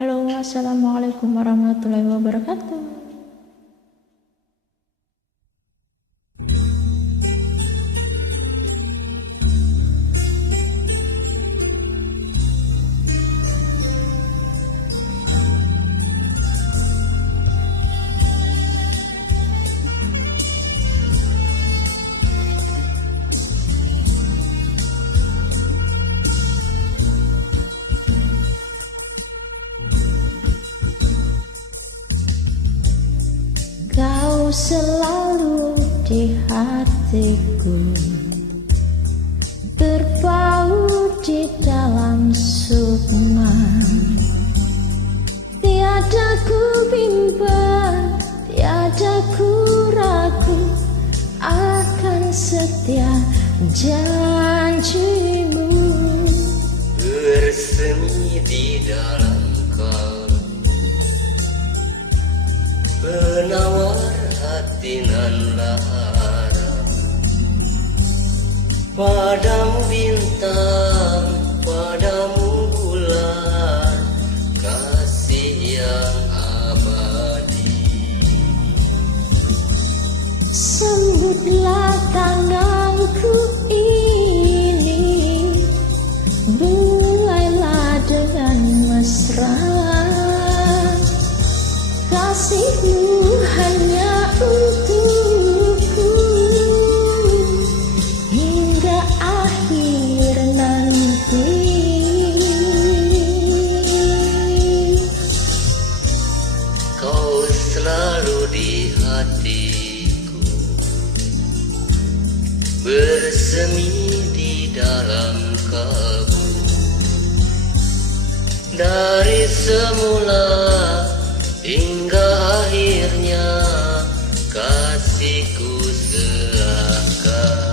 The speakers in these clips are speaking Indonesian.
Halo, assalamualaikum warahmatullahi wabarakatuh. Kau selalu di hatiku, terpaut di dalam sukma. Tiada ku bimbang, tiada ku ragu akan setia janjimu. Bersemi di dalam kalbu, penawar hati nan lara. Padamu bintang, padamu bulan, kasih yang abadi. Sambutlah tanganku ini, belailah dengan mesra. Kasihmu hanya untukku hingga akhir nanti. Kau selalu di hatiku, bersemi di dalam kalbu. Dari semula hingga akhirnya kasihku serahkan.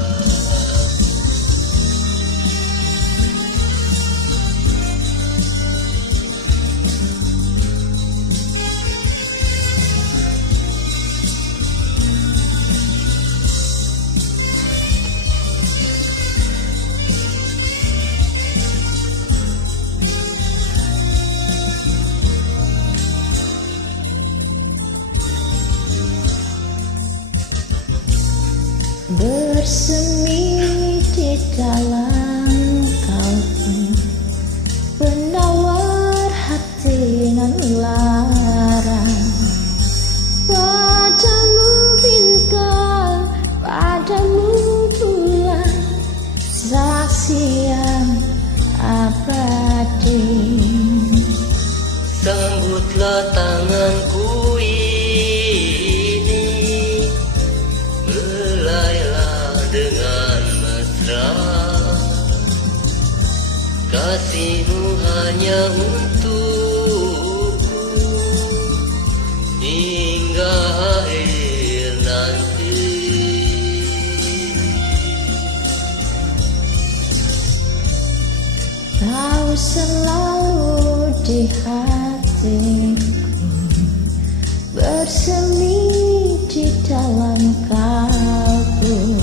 Bersemi di dalam kalbu, penawar hati nan lara. Padamu bintang, padamu bulan, saksi yang abadi. Sambutlah tanganku ini, belailah dengan mesra. Kasihmu hanya untukku hingga akhir nanti. Kau selalu di hatiku, bersemi di dalam kalbu.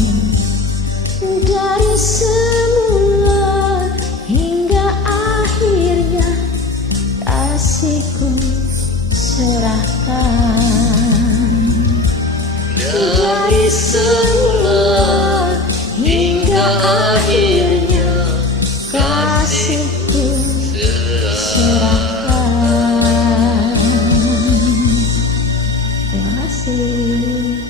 Dari semula hingga akhirnya kasihku serahkan. Dari semula hingga akhirnya kasihku serahkan. Terima kasih.